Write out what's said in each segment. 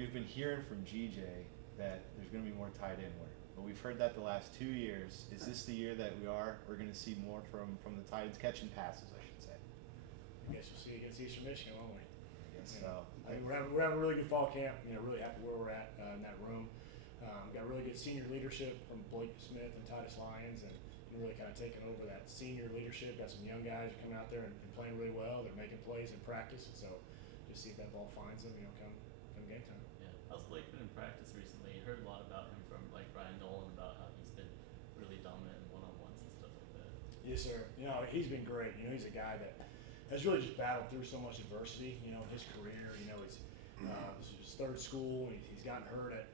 we've been hearing from GJ that there's going to be more tight end work, but we've heard that the last 2 years. Is this the year that we're going to see more from the tight ends catching passes, I should say? I guess we'll see against Eastern Michigan, won't we? I guess so. I mean, we're having a really good fall camp. Really happy where we're at in that room. Got really good senior leadership from Blake Smith and Titus Lyons, and really kind of taking over that senior leadership. Got some young guys who are coming out there and playing really well. They're making plays in practice, and so just see if that ball finds them. Come game time. Yeah. How's Blake been in practice recently? You heard a lot about him from like Brian Nolan about how he's been really dominant in one-on-ones and stuff like that. Yes, sir. He's been great. He's a guy that has really just battled through so much adversity. In his career. This is his third school. He's gotten hurt at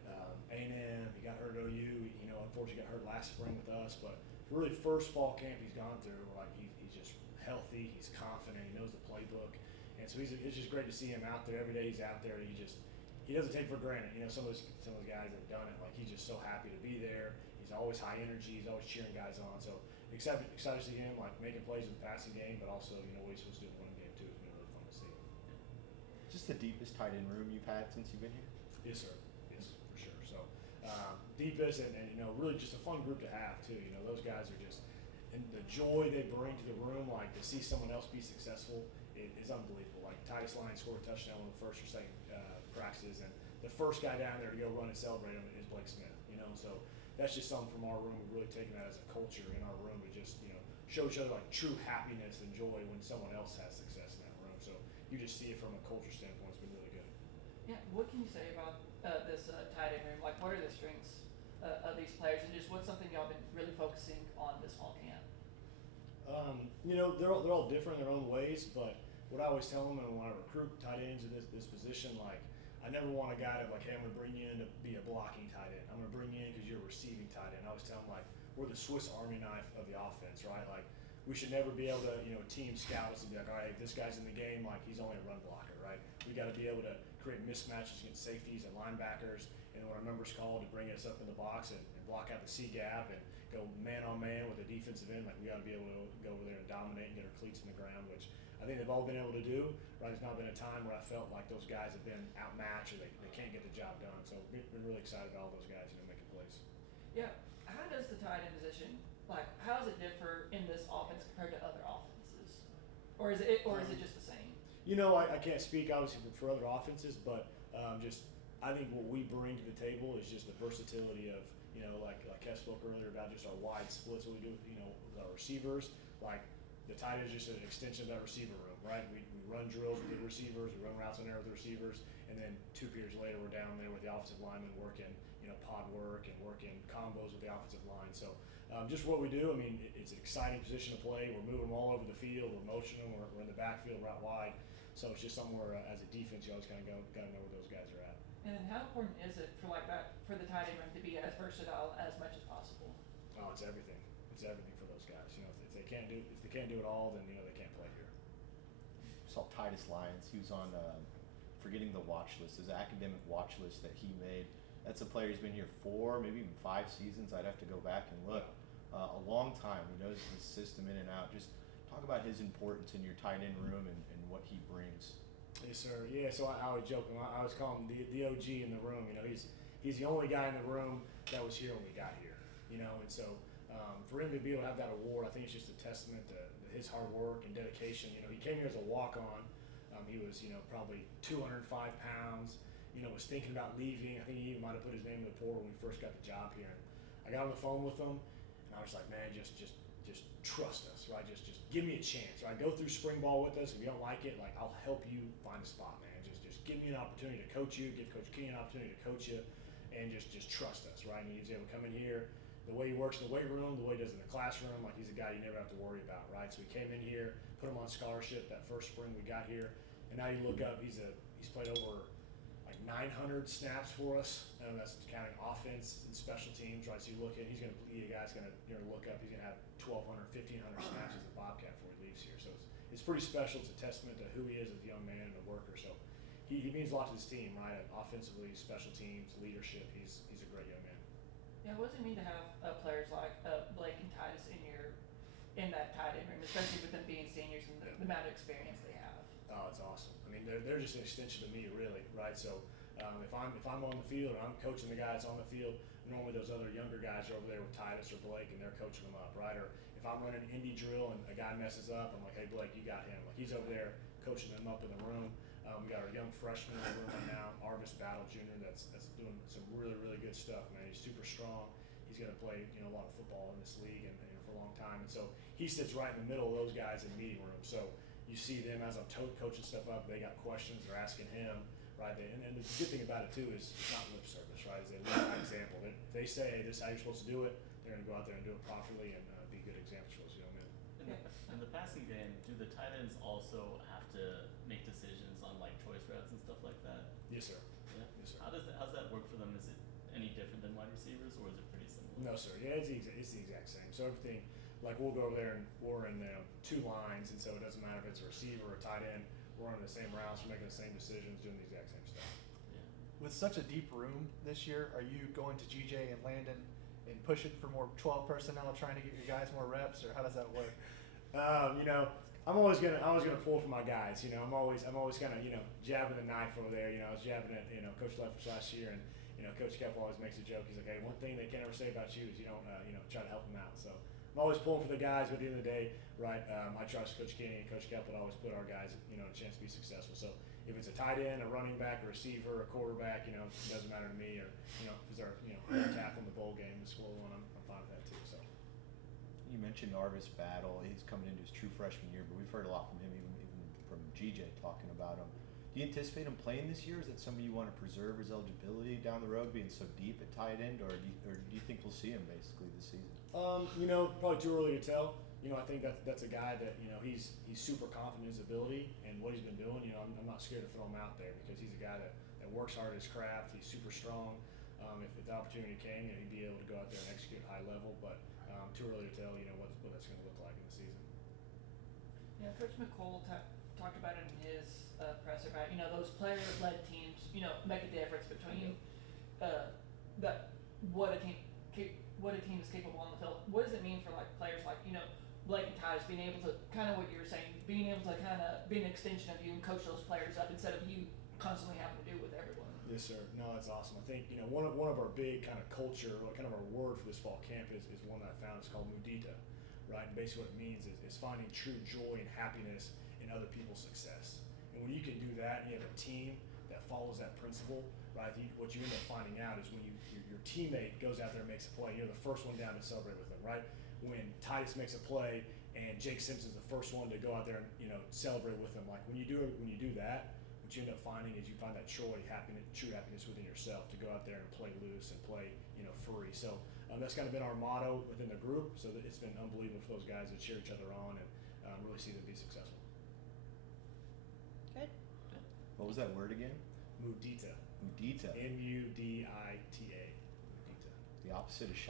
A&M. He got hurt at OU. Unfortunately got hurt last spring with us. But really, first fall camp he's gone through, like he's just healthy. He's confident. He knows the playbook, and so it's just great to see him out there every day. He's out there. And he doesn't take for granted. Some of those guys that have done it, like he's just so happy to be there. He's always high energy. He's always cheering guys on. So excited to see him like making plays in the passing game, but also what he's supposed to do in the running game too. It's been really fun to see. Just the deepest tight end room you've had since you've been here? Yes, sir. Yes, for sure. So deepest and really just a fun group to have too. Those guys are just, and the joy they bring to the room, like to see someone else be successful, is unbelievable. Like Titus Lyons scored a touchdown on the first or second practices, and the first guy down there to go run and celebrate him is Blake Smith. So that's just something from our room. We've really taken that as a culture in our room to just show each other like true happiness and joy when someone else has success in that room. So you just see it from a culture standpoint. It's been really good. Yeah, what can you say about this tight end room? Like, what are the strengths of these players, and just what's something y'all been really focusing on this fall camp? They're all different in their own ways, but what I always tell them, and when I recruit tight ends in this position, like I never want a guy to like, hey, I'm going to bring you in to be a blocking tight end. I'm going to bring you in because you're a receiving tight end. I always tell them like we're the Swiss Army knife of the offense, right? Like we should never be able to team scout us and be like, all right, if this guy's in the game, like he's only a run blocker, right? We got to be able to create mismatches against safeties and linebackers, and when our number's called to bring us up in the box and block out the C gap and go man on man with a defensive end, like we got to be able to go over there and dominate and get our cleats in the ground, which I think they've all been able to do. Right, there's not been a time where I felt like those guys have been outmatched or they can't get the job done. So been really excited about all those guys making plays. Yeah, how does the tight end position, like, how does it differ in this offense compared to other offenses, or is it just the same? I can't speak obviously for other offenses, but just I think what we bring to the table is just the versatility of like Kev spoke earlier about just our wide splits. What we do, with our receivers, like the tight end is just an extension of that receiver room, right? We run drills with the receivers, we run routes in there with the receivers, and then 2 periods later we're down there with the offensive linemen working, pod work and working combos with the offensive line. So just what we do, I mean, it's an exciting position to play. We're moving them all over the field, we're motioning them, we're in the backfield, we're out wide. So it's just somewhere as a defense you always kind of got to know where those guys are at. And then how important is it for the tight end room to be as versatile as much as possible? Oh, it's everything. It's everything for those guys. If they can't do it all, then they can't play here. Saw Titus Lyons. He was on forgetting the watch list, his academic watch list that he made. That's a player who's been here 4, maybe even 5 seasons. I'd have to go back and look. A long time. He knows the system in and out. Just talk about his importance in your tight end room and what he brings. Yes, sir. Yeah, so I was joking. I was calling him the OG in the room. He's the only guy in the room that was here when we got here. And so for him to be able to have that award, I think it's just a testament to his hard work and dedication. He came here as a walk-on. He was, probably 205 pounds. Was thinking about leaving. I think he even might have put his name in the portal when we first got the job here. And I got on the phone with him, and I was like, man, just trust us, right? Just give me a chance, right? Go through spring ball with us. If you don't like it, like I'll help you find a spot, man. Just give me an opportunity to coach you, give Coach Key an opportunity to coach you, and just trust us, right? And he was able to come in here. The way he works in the weight room, the way he does in the classroom, like he's a guy you never have to worry about, right? So he came in here, put him on scholarship that first spring we got here, and now you look up, he's played over like 900 snaps for us, and that's counting offense and special teams, right? So you look at, he's going to be a guy's going to look up, he's going to have 1,200, 1,500 snaps as a Bobcat before he leaves here. So it's pretty special. It's a testament to who he is as a young man and a worker. So he means a lot to his team, right? Offensively, special teams, leadership. He's a great young man. Yeah, what does it mean to have players like Blake and Titus in that tight end room, especially with them being seniors and the amount of experience they have? Oh, it's awesome. I mean, they're just an extension of me, really, right? So If I'm on the field or I'm coaching the guys on the field, normally those other younger guys are over there with Titus or Blake and they're coaching them up, right? Or if I'm running an indie drill and a guy messes up, I'm like, hey Blake, you got him. Like he's over there coaching them up in the room. We got our young freshman in the room right now, Arvis Battle Jr. That's doing some really good stuff, man. He's super strong. He's going to play a lot of football in this league and for a long time, and so he sits right in the middle of those guys in the meeting room. So you see them as I'm coaching stuff up. They got questions. They're asking him. Right, and the good thing about it too is it's not lip service, right? Is they lead by example. If they say, "Hey, this is how you're supposed to do it," they're going to go out there and do it properly and be good examples for those young men. In the passing game, do the tight ends also have to make decisions on like choice routes and stuff like that? Yes, sir. Yeah. Yes, sir. How's that work for them? Is it any different than wide receivers, or is it pretty similar? No, sir. Yeah, it's the exact same. So everything, like we'll go over there and we're in two lines, and so it doesn't matter if it's a receiver or a tight end. We're running the same routes, we're making the same decisions, doing the exact same stuff. With such a deep room this year, are you going to GJ and Landon and pushing for more 12 personnel, trying to get your guys more reps, or how does that work? I'm always gonna pull for my guys. I'm always kind of jabbing the knife over there. I was jabbing at Coach Leffers last year, and Coach Kepp always makes a joke. He's like, hey, one thing they can't ever say about you is you don't try to help them out. So I'm always pulling for the guys, but at the end of the day, right? I trust Coach Kenny and Coach Kepp would always put our guys a chance to be successful. So if it's a tight end, a running back, a receiver, a quarterback, it doesn't matter to me. Or if it's our tackle in the bowl game, the score one, I'm fine with that too. So. You mentioned Arvis Battle. He's coming into his true freshman year, but we've heard a lot from him, even from GJ talking about him. Do you anticipate him playing this year? Is that somebody you want to preserve his eligibility down the road, being so deep at tight end, or do you think we'll see him basically this season? Probably too early to tell. I think that's a guy that he's super confident in his ability and what he's been doing. I'm not scared to throw him out there because he's a guy that works hard at his craft. He's super strong. If the opportunity came, he'd be able to go out there and execute at a high level. But too early to tell. What that's going to look like in the season. Yeah, Coach McColl talked about it in his presser about those player-led teams make a difference between what a team is capable on the field. What does it mean for like players like Blake and Titus being able to kind of what you were saying, being able to kind of be an extension of you and coach those players up instead of you constantly having to do with everyone? Yes, sir. No, that's awesome. I think one of our big kind of culture, kind of our word for this fall camp is one that I found. It's called mudita, right? And basically what it means is finding true joy and happiness in other people's success. And when you can do that, and you have a team that follows that principle, right? What you end up finding out is when your teammate goes out there and makes a play, you're the first one down to celebrate with them, right? When Titus makes a play and Jake Simpson's the first one to go out there and celebrate with them, like when you do that, what you end up finding is you find that joy, happiness, true happiness within yourself to go out there and play loose and play free. So that's kind of been our motto within the group. So that it's been unbelievable for those guys to cheer each other on and really see them be successful. Good. What was that word again? Mudita. Mudita. Mudita. Mudita. The opposite of shy.